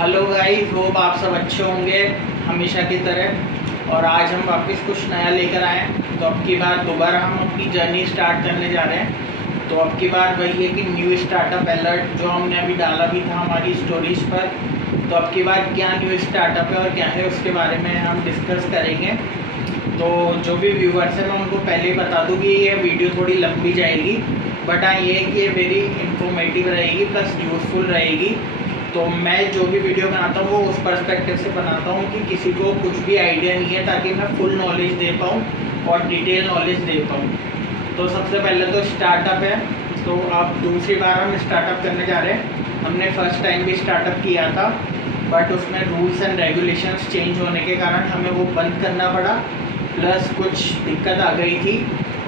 Hello guys, hope आप सब अच्छे होंगे हमेशा की तरह। और आज हम वापस कुछ नया लेकर आए हैं। तो अब की बार दोबारा हम अपनी जर्नी स्टार्ट करने जा रहे हैं। तो अब की बार वही है कि न्यू स्टार्टअप अलर्ट जो हमने अभी डाला भी था हमारी स्टोरीज पर। तो अब की बार क्या न्यू स्टार्टअप है और क्या है उसके बारे में हम डिस्कस करेंगे। तो जो भी व्यूवर्स हैं मैं उनको पहले ही बता दूँ कि ये वीडियो थोड़ी लंबी जाएगी, बट हाँ ये है कि ये वेरी इंफॉर्मेटिव रहेगी प्लस यूज़फुल रहेगी। तो मैं जो भी वीडियो बनाता हूँ वो उस पर्सपेक्टिव से बनाता हूँ कि किसी को कुछ भी आइडिया नहीं है, ताकि मैं फुल नॉलेज दे पाऊँ और डिटेल नॉलेज दे पाऊँ। तो सबसे पहले तो स्टार्टअप है। तो अब दूसरी बार हम स्टार्टअप करने जा रहे हैं। हमने फर्स्ट टाइम भी स्टार्टअप किया था, बट उसमें रूल्स एंड रेगुलेशंस चेंज होने के कारण हमें वो बंद करना पड़ा, प्लस कुछ दिक्कत आ गई थी।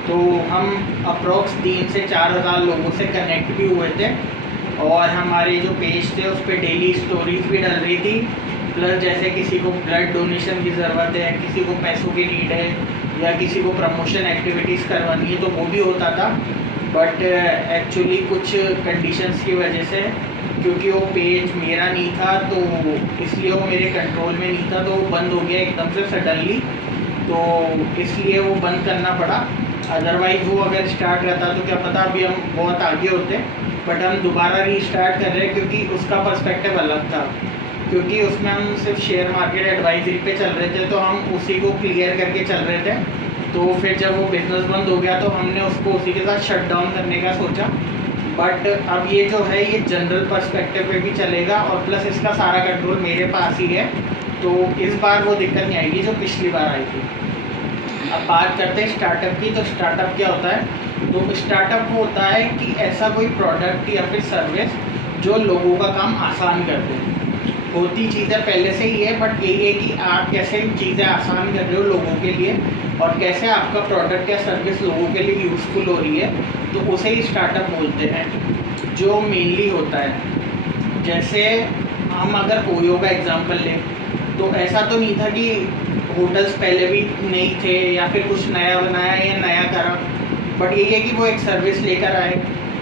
तो हम अप्रोक्स 3 से 4 हज़ार लोगों से कनेक्ट भी हुए थे, और हमारे जो पेज थे उस पर डेली स्टोरीज भी डल रही थी। प्लस जैसे किसी को ब्लड डोनेशन की ज़रूरत है, किसी को पैसों की नीड है, या किसी को प्रमोशन एक्टिविटीज़ करवानी है, तो वो भी होता था। बट एक्चुअली कुछ कंडीशंस की वजह से, क्योंकि वो पेज मेरा नहीं था तो इसलिए वो मेरे कंट्रोल में नहीं था, तो वो बंद हो गया एकदम से सडनली। तो इसलिए वो बंद करना पड़ा। अदरवाइज़ वो अगर स्टार्ट रहता तो क्या पता अभी हम बहुत आगे होते। बट हम दोबारा रीस्टार्ट कर रहे हैं क्योंकि उसका पर्सपेक्टिव अलग था। क्योंकि उसमें हम सिर्फ शेयर मार्केट एडवाइजरी पे चल रहे थे, तो हम उसी को क्लियर करके चल रहे थे। तो फिर जब वो बिज़नेस बंद हो गया तो हमने उसको उसी के साथ शट डाउन करने का सोचा। बट अब ये जो है ये जनरल पर्सपेक्टिव पे भी चलेगा, और प्लस इसका सारा कंट्रोल मेरे पास ही है। तो इस बार वो दिक्कत नहीं आएगी जो पिछली बार आई थी। अब बात करते हैं स्टार्टअप की। तो स्टार्टअप क्या होता है? तो स्टार्टअप वो होता है कि ऐसा कोई प्रोडक्ट या फिर सर्विस जो लोगों का काम आसान कर दे। होती चीज़ें पहले से ही है, बट यही है कि आप कैसे चीज़ें आसान कर रहे हो लोगों के लिए, और कैसे आपका प्रोडक्ट या सर्विस लोगों के लिए यूज़फुल हो रही है। तो उसे ही स्टार्टअप बोलते हैं। जो मेनली होता है, जैसे हम अगर ओयो का एग्जांपल लें, तो ऐसा तो नहीं था कि होटल्स पहले भी नहीं थे या फिर कुछ नया बनाया या नया करा। बट यही है कि वो एक सर्विस लेकर आए,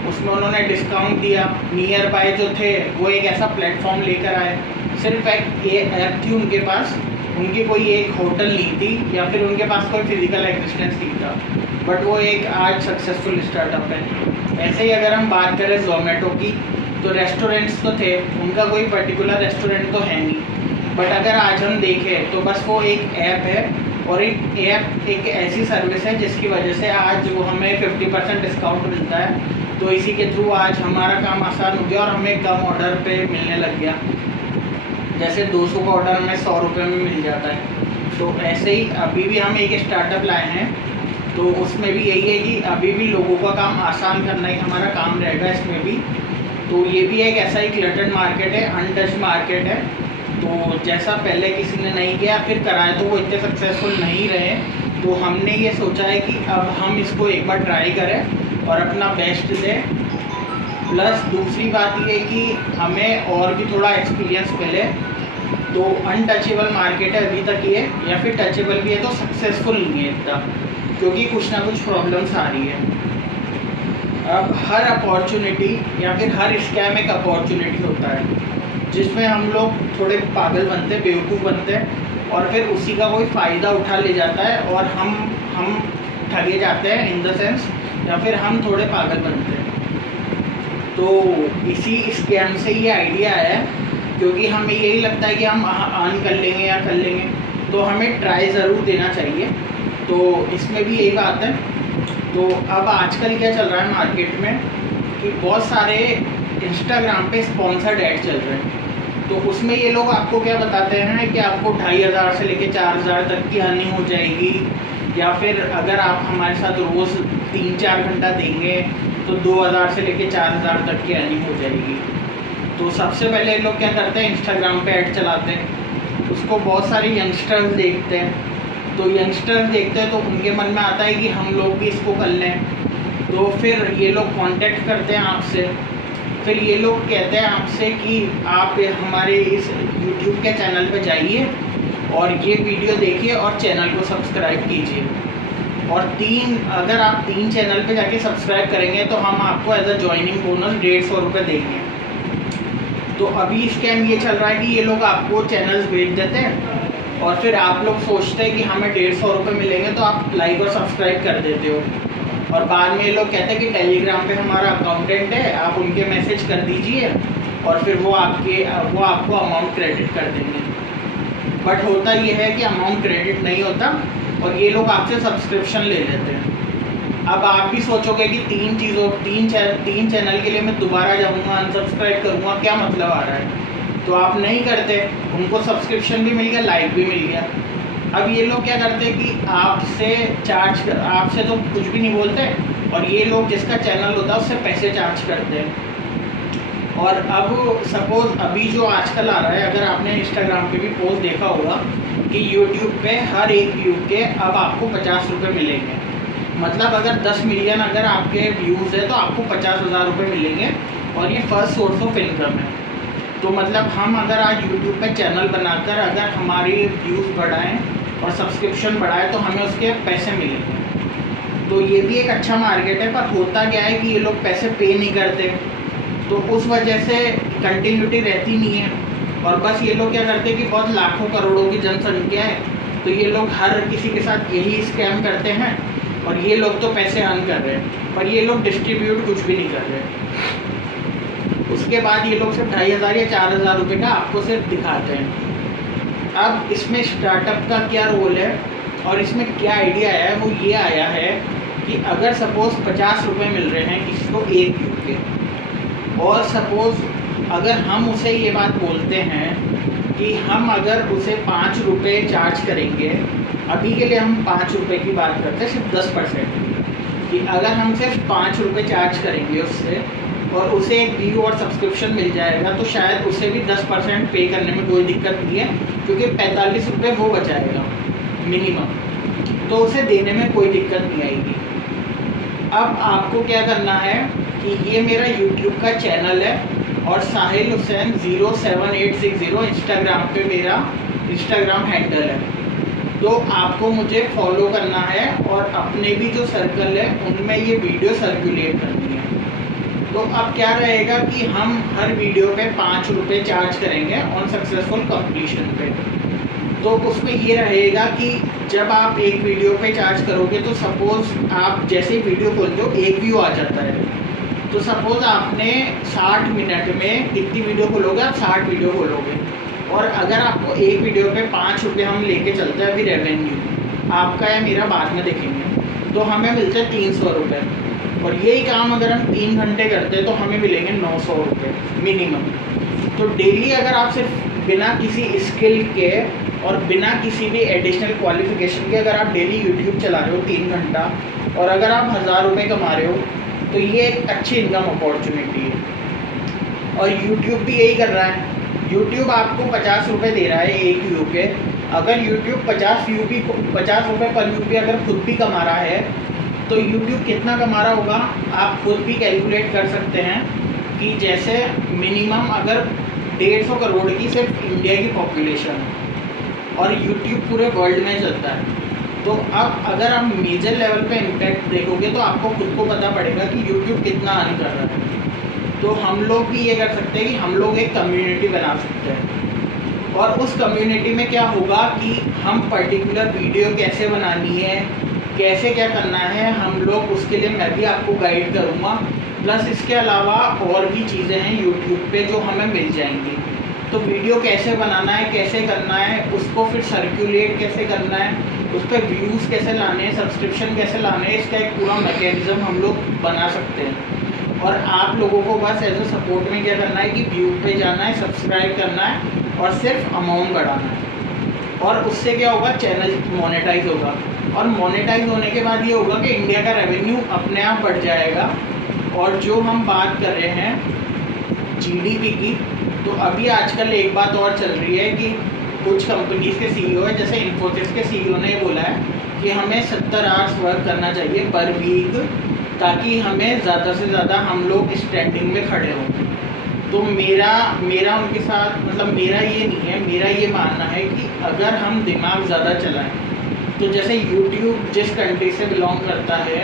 उसमें उन्होंने डिस्काउंट दिया। नियर बाय जो थे वो एक ऐसा प्लेटफॉर्म लेकर आए। सिर्फ एक ऐप थी उनके पास, उनकी कोई एक होटल नहीं थी या फिर उनके पास कोई फिजिकल एग्जिस्टेंस नहीं था, बट वो एक आज सक्सेसफुल स्टार्टअप है। ऐसे ही अगर हम बात करें जोमेटो की, तो रेस्टोरेंट्स तो थे, उनका कोई पर्टिकुलर रेस्टोरेंट तो है नहीं, बट अगर आज हम देखें तो बस वो एक ऐप है। और एक ऐप एक ऐसी सर्विस है जिसकी वजह से आज वो हमें 50% डिस्काउंट मिलता है। तो इसी के थ्रू आज हमारा काम आसान हो गया और हमें कम ऑर्डर पे मिलने लग गया। जैसे 200 का ऑर्डर हमें 100 रुपये में मिल जाता है। तो ऐसे ही अभी भी हम एक स्टार्टअप लाए हैं, तो उसमें भी यही है कि अभी भी लोगों का काम आसान करना ही हमारा काम रहेगा इसमें भी। तो ये भी एक ऐसा ही क्लटर्ड मार्केट है, अनटच्ड मार्केट है। तो जैसा पहले किसी ने नहीं किया फिर कराया तो वो इतने सक्सेसफुल नहीं रहे। तो हमने ये सोचा है कि अब हम इसको एक बार ट्राई करें और अपना बेस्ट दें। प्लस दूसरी बात ये कि हमें और भी थोड़ा एक्सपीरियंस मिले। तो अनटचेबल मार्केट है अभी तक ये, या फिर टचेबल भी है तो सक्सेसफुल नहीं है इतना, क्योंकि कुछ ना कुछ प्रॉब्लम्स आ रही है। अब हर अपॉर्चुनिटी या फिर हर स्कैम एक अपॉर्चुनिटी होता है, जिसमें हम लोग थोड़े पागल बनते हैं, बेवकूफ़ बनते हैं, और फिर उसी का कोई फ़ायदा उठा ले जाता है और हम ठगे जाते हैं इन द सेंस, या फिर हम थोड़े पागल बनते हैं। तो इसी स्कैम से ये आइडिया आया है, क्योंकि हमें यही लगता है कि हम अर्न कर लेंगे या कर लेंगे, तो हमें ट्राई ज़रूर देना चाहिए। तो इसमें भी यही बात है। तो अब आजकल क्या चल रहा है मार्केट में कि बहुत सारे इंस्टाग्राम पे स्पॉन्सर्ड ऐड चल रहे हैं। तो उसमें ये लोग आपको क्या बताते हैं कि आपको 2500 से लेके 4000 तक की अर्निंग हो जाएगी, या फिर अगर आप हमारे साथ रोज़ 3-4 घंटा देंगे तो 2000 से लेके 4000 तक की अर्निंग हो जाएगी। तो सबसे पहले लोग क्या करते हैं, इंस्टाग्राम पे ऐड चलाते हैं, उसको बहुत सारे यंगस्टर्स देखते हैं। तो यंगस्टर्स देखते हैं तो उनके मन में आता है कि हम लोग भी इसको कर लें। तो फिर ये लोग कांटेक्ट करते हैं आपसे। फिर ये लोग कहते हैं आपसे कि आप हमारे इस यूट्यूब के चैनल पे जाइए और ये वीडियो देखिए और चैनल को सब्सक्राइब कीजिए। और अगर आप 3 चैनल पे जाके सब्सक्राइब करेंगे तो हम आपको एज अ ज्वाइनिंग बोनस 150 रुपये देंगे। तो अभी स्कैम ये चल रहा है कि ये लोग आपको चैनल्स भेज देते हैं और फिर आप लोग सोचते हैं कि हमें 150 रुपये मिलेंगे, तो आप लाइक और सब्सक्राइब कर देते हो और बाद में ये लोग कहते हैं कि टेलीग्राम पे हमारा अकाउंटेंट है, आप उनके मैसेज कर दीजिए और फिर वो आपको अमाउंट क्रेडिट कर देंगे। बट होता ये है कि अमाउंट क्रेडिट नहीं होता और ये लोग आपसे सब्सक्रिप्शन ले लेते हैं। अब आप भी सोचोगे कि तीन चैनल के लिए मैं दोबारा जाऊँगा, अनसब्सक्राइब करूँगा, क्या मतलब आ रहा है? तो आप नहीं करते, उनको सब्सक्रिप्शन भी मिल गया, लाइक भी मिल गया। अब ये लोग क्या करते हैं कि आपसे तो कुछ भी नहीं बोलते और ये लोग जिसका चैनल होता है उससे पैसे चार्ज करते हैं। और अब सपोज़ अभी जो आजकल आ रहा है, अगर आपने इंस्टाग्राम पे भी पोस्ट देखा होगा कि यूट्यूब पे हर एक व्यू के अब आपको 50 रुपये मिलेंगे। मतलब अगर 10 मिलियन अगर आपके व्यूज़ है तो आपको 50,000 रुपये मिलेंगे और ये फर्स्ट सोर्स ऑफ इनकम है। तो मतलब हम अगर आज यूट्यूब पे चैनल बनाकर अगर हमारी व्यूज़ बढ़ाएं और सब्सक्रिप्शन बढ़ाएं तो हमें उसके पैसे मिलेंगे। तो ये भी एक अच्छा मार्केट है, पर होता क्या है कि ये लोग पैसे पे नहीं करते, तो उस वजह से कंटिन्यूटी रहती नहीं है। और बस ये लोग क्या करते हैं कि बहुत लाखों करोड़ों की जनसंख्या है, तो ये लोग हर किसी के साथ यही स्कैम करते हैं और ये लोग तो पैसे अर्न कर रहे हैं पर ये लोग डिस्ट्रीब्यूट कुछ भी नहीं कर रहे। उसके बाद ये लोग सिर्फ 2,500 या 4,000 रुपये का आपको सिर्फ दिखाते हैं। अब इसमें स्टार्टअप का क्या रोल है और इसमें क्या आइडिया है, वो ये आया है कि अगर सपोज़ 50 रुपये मिल रहे हैं किसी को एक व्यू के, और सपोज़ अगर हम उसे ये बात बोलते हैं कि हम अगर उसे 5 रुपये चार्ज करेंगे, अभी के लिए हम 5 रुपये की बात करते हैं, सिर्फ 10%, कि अगर हम सिर्फ 5 रुपये चार्ज करेंगे उससे और उसे एक व्यू और सब्सक्रिप्शन मिल जाएगा, तो शायद उसे भी 10% पे करने में कोई दिक्कत नहीं है, क्योंकि 45 रुपये वो बचाएगा मिनिमम, तो उसे देने में कोई दिक्कत नहीं आएगी। अब आपको क्या करना है कि ये मेरा यूट्यूब का चैनल है और साहिल हुसैन 07860 इंस्टाग्राम पे मेरा इंस्टाग्राम हैंडल है। तो आपको मुझे फॉलो करना है और अपने भी जो सर्कल है उनमें ये वीडियो सर्कुलेट करनी है। तो अब क्या रहेगा कि हम हर वीडियो पे 5 रुपये चार्ज करेंगे ऑन सक्सेसफुल कंप्लीशन पे। तो उसमें ये रहेगा कि जब आप एक वीडियो पे चार्ज करोगे तो सपोज़ आप जैसे ही वीडियो खोलते हो एक व्यू आ जाता है, तो सपोज़ आपने 60 मिनट में कितनी वीडियो खोलोगे, आप 60 वीडियो खोलोगे और अगर आपको एक वीडियो पे 5 रुपये हम लेके चलते हैं अभी रेवेन्यू आपका या मेरा बाद में देखेंगे, तो हमें मिलते हैं 300 रुपये और यही काम अगर हम 3 घंटे करते हैं तो हमें मिलेंगे 900 रुपये मिनिमम। तो डेली अगर आप सिर्फ बिना किसी स्किल के और बिना किसी भी एडिशनल क्वालिफिकेशन के अगर आप डेली यूट्यूब चला रहे हो 3 घंटा और अगर आप 1000 रुपये कमा रहे हो, तो ये एक अच्छी इनकम अपॉर्चुनिटी है। और यूट्यूब भी यही कर रहा है, यूट्यूब आपको 50 रुपये दे रहा है एक व्यू के। अगर यूट्यूब 50 रुपये पर व्यू भी अगर खुद भी कमा रहा है तो यूट्यूब कितना कमा रहा होगा आप खुद भी कैलकुलेट कर सकते हैं कि जैसे मिनिमम अगर 150 करोड़ की सिर्फ इंडिया की पॉपुलेशन है और यूट्यूब पूरे वर्ल्ड में चलता है, तो अब अगर आप मेजर लेवल पे इम्पैक्ट देखोगे तो आपको खुद को पता पड़ेगा कि यूट्यूब कितना अर्न कर रहा है। तो हम लोग भी ये कर सकते हैं कि हम लोग एक कम्युनिटी बना सकते हैं और उस कम्युनिटी में क्या होगा कि हम पर्टिकुलर वीडियो कैसे बनानी है, कैसे क्या करना है, हम लोग उसके लिए मैं भी आपको गाइड करूँगा। प्लस इसके अलावा और भी चीज़ें हैं यूट्यूब पे जो हमें मिल जाएंगी। तो वीडियो कैसे बनाना है, कैसे करना है, उसको फिर सर्कुलेट कैसे करना है, उस पर व्यूज़ कैसे लाने हैं, सब्सक्रिप्शन कैसे लाने हैं, इसका एक पूरा मैकेनिज़्म हम लोग बना सकते हैं। और आप लोगों को बस एज ए सपोर्ट में क्या करना है कि व्यू पे जाना है, सब्सक्राइब करना है और सिर्फ अमाउंट बढ़ाना है और उससे क्या होगा, चैनल मोनेटाइज होगा और मोनेटाइज होने के बाद ये होगा कि इंडिया का रेवेन्यू अपने आप बढ़ जाएगा। और जो हम बात कर रहे हैं जीडीपी की, तो अभी आजकल एक बात और चल रही है कि कुछ कंपनीज के सीईओ है, जैसे इन्फोसिस के सीईओ ने बोला है कि हमें 70 आवर्स वर्क करना चाहिए पर वीक, ताकि हमें ज़्यादा से ज़्यादा हम लोग स्टैंडिंग में खड़े हों। तो मेरा उनके साथ मतलब मेरा ये नहीं है, मेरा ये मानना है कि अगर हम दिमाग ज़्यादा चलाएं, तो जैसे यूट्यूब जिस कंट्री से बिलोंग करता है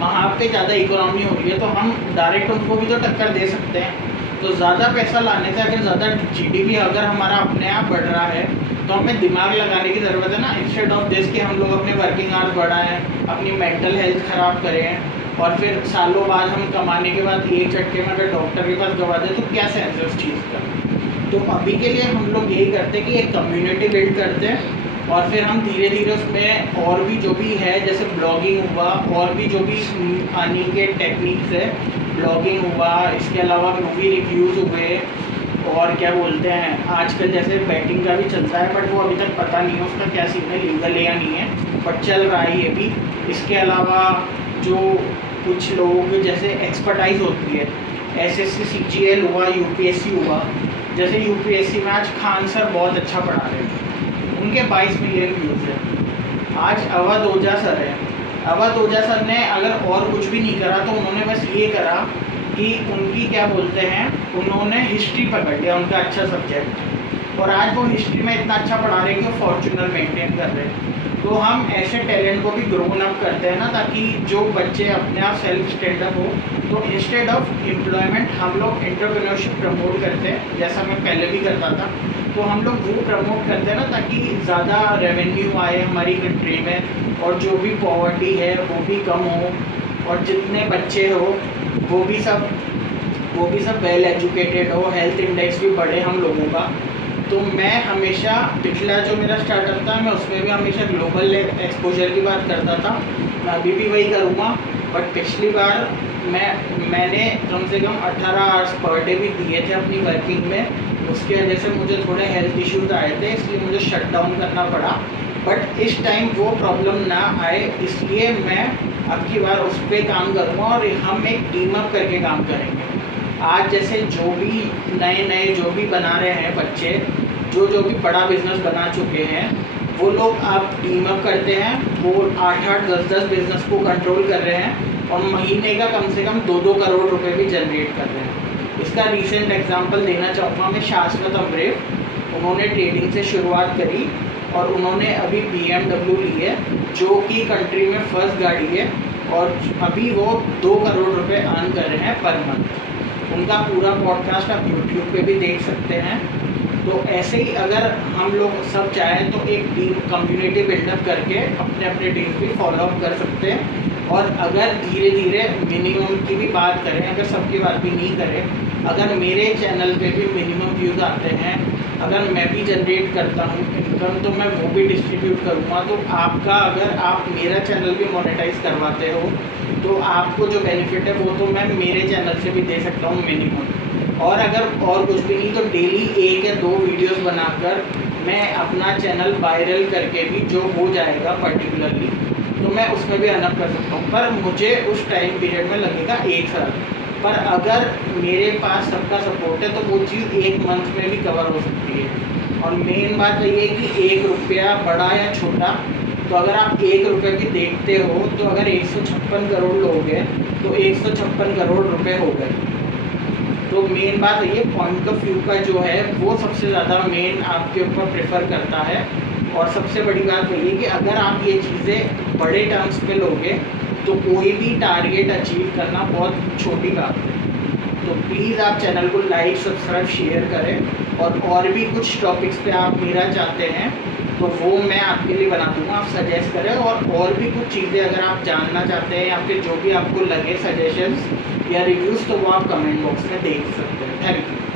वहाँ पे ज़्यादा इकोनॉमी हो रही है, तो हम डायरेक्ट उनको भी तो टक्कर दे सकते हैं। तो ज़्यादा पैसा लाने से अगर ज़्यादा जीडीपी अगर हमारा अपने आप बढ़ रहा है तो हमें दिमाग लगाने की ज़रूरत है ना, इंस्टेड ऑफ दिस कि हम लोग अपने वर्किंग आवर्स बढ़ाएं, अपनी मेंटल हेल्थ ख़राब करें और फिर सालों बाद हम कमाने के बाद एक झटके में अगर डॉक्टर के पास गवा दें तो क्या सेंस है उस चीज़ का। तो अभी के लिए हम लोग यही करते हैं कि एक कम्युनिटी बिल्ड करते हैं और फिर हम धीरे धीरे उसमें और भी जो भी है जैसे ब्लॉगिंग हुआ और भी जो भी अर्निंग के टेक्निक्स है, ब्लॉगिंग हुआ, इसके अलावा मूवी रिव्यूज़ हुए और क्या बोलते हैं आजकल जैसे बैटिंग का भी चलता है बट वो अभी तक पता नहीं है उसका क्या सीन है, लीगल है या नहीं है, बट चल रहा है ये भी। इसके अलावा जो कुछ लोग जैसे एक्सपर्टाइज होती है, एसएससी सीजीएल हुआ, यूपीएससी हुआ, जैसे यूपीएससी में आज खान सर बहुत अच्छा पढ़ा रहे हैं, उनके 22 मिलियन व्यूज़ है। आज अवध ओझा सर है, अवध ओझा सर ने अगर और कुछ भी नहीं करा तो उन्होंने बस ये करा कि उनकी क्या बोलते हैं उन्होंने हिस्ट्री पकड़ लिया, उनका अच्छा सब्जेक्ट, और आज वो हिस्ट्री में इतना अच्छा पढ़ा रहे हैं कि वो फॉर्चूनर मेंटेन कर रहे हैं। तो हम ऐसे टैलेंट को भी ग्रोन अप करते हैं ना, ताकि जो बच्चे अपने आप सेल्फ स्टैंडअप हो। तो इंस्टेड ऑफ एम्प्लॉयमेंट हम लोग एंटरप्रेन्योरशिप प्रमोट करते हैं, जैसा मैं पहले भी करता था। तो हम लोग वो प्रमोट करते हैं ना ताकि ज़्यादा रेवेन्यू आए हमारी कंट्री में और जो भी पॉवर्टी है वो भी कम हो और जितने बच्चे हो वो भी सब वेल एजुकेटेड हो, हेल्थ इंडेक्स भी बढ़े हम लोगों का। तो मैं हमेशा पिछला जो मेरा स्टार्टअप था मैं उसमें भी हमेशा ग्लोबल एक्सपोजर की बात करता था, मैं अभी भी वही करूँगा। बट पिछली बार मैंने कम से कम 18 आवर्स पर डे भी दिए थे अपनी वर्किंग में, उसकी वजह से मुझे थोड़े हेल्थ इश्यूज आए थे इसलिए मुझे शट डाउन करना पड़ा। बट इस टाइम वो प्रॉब्लम ना आए इसलिए मैं अब की बार उस पर काम करूँगा और हम एक टीम अप करके काम करेंगे। आज जैसे जो भी नए जो भी बना रहे हैं बच्चे, जो भी बड़ा बिजनेस बना चुके हैं, वो लोग अब टीम अप करते हैं, वो 8-8, 10-10 बिजनेस को कंट्रोल कर रहे हैं और महीने का कम से कम 2-2 करोड़ रुपए भी जनरेट कर रहे हैं। इसका रीसेंट एग्जांपल देना चाहूँगा मैं, शाश्वत अमरेव, उन्होंने ट्रेडिंग से शुरुआत करी और उन्होंने अभी BMW ली है जो कि कंट्री में फर्स्ट गाड़ी है और अभी वो 2 करोड़ रुपए अर्न कर रहे हैं पर मंथ। उनका पूरा पॉडकास्ट आप यूट्यूब पे भी देख सकते हैं। तो ऐसे ही अगर हम लोग सब चाहें तो एक टीम कम्युनिटी बिल्डअप करके अपने अपने टीम भी फॉलो अप कर सकते हैं। और अगर धीरे धीरे मिनिमम की भी बात करें, अगर सबकी बात भी नहीं करें, अगर मेरे चैनल पे भी मिनिमम व्यूज़ आते हैं, अगर मैं भी जनरेट करता हूँ इनकम तो मैं वो भी डिस्ट्रीब्यूट करूँगा। तो आपका अगर आप मेरा चैनल भी मोनेटाइज करवाते हो तो आपको जो बेनिफिट है वो तो मैं मेरे चैनल से भी दे सकता हूँ मिनिमम। और अगर और कुछ भी नहीं तो डेली 1 या 2 वीडियोस बनाकर मैं अपना चैनल वायरल करके भी जो हो जाएगा पर्टिकुलरली तो मैं उसमें भी अर्न कर सकता हूँ। पर मुझे उस टाइम पीरियड में लगेगा 1 साल, पर अगर मेरे पास सबका सपोर्ट है तो वो चीज़ 1 मंथ में भी कवर हो सकती है। और मेन बात ये है कि 1 रुपया बड़ा या छोटा, तो अगर आप 1 रुपये भी देखते हो तो अगर 156 करोड़ लोग हैं तो 156 करोड़ रुपए हो गए। तो मेन बात ये पॉइंट ऑफ व्यू का जो है वो सबसे ज़्यादा मेन आपके ऊपर प्रेफर करता है। और सबसे बड़ी बात ये कि अगर आप ये चीज़ें बड़े टर्म्स पे लोगे तो कोई भी टारगेट अचीव करना बहुत छोटी बात है। तो प्लीज़ आप चैनल को लाइक, सब्सक्राइब, शेयर करें और भी कुछ टॉपिक्स पे आप मेरा चाहते हैं तो वो मैं आपके लिए बना दूँगा, आप सजेस्ट करें। और भी कुछ चीज़ें अगर आप जानना चाहते हैं या फिर जो भी आपको लगे सजेशंस या रिव्यूज़ तो वो आप कमेंट बॉक्स में देख सकते हैं। Thank you.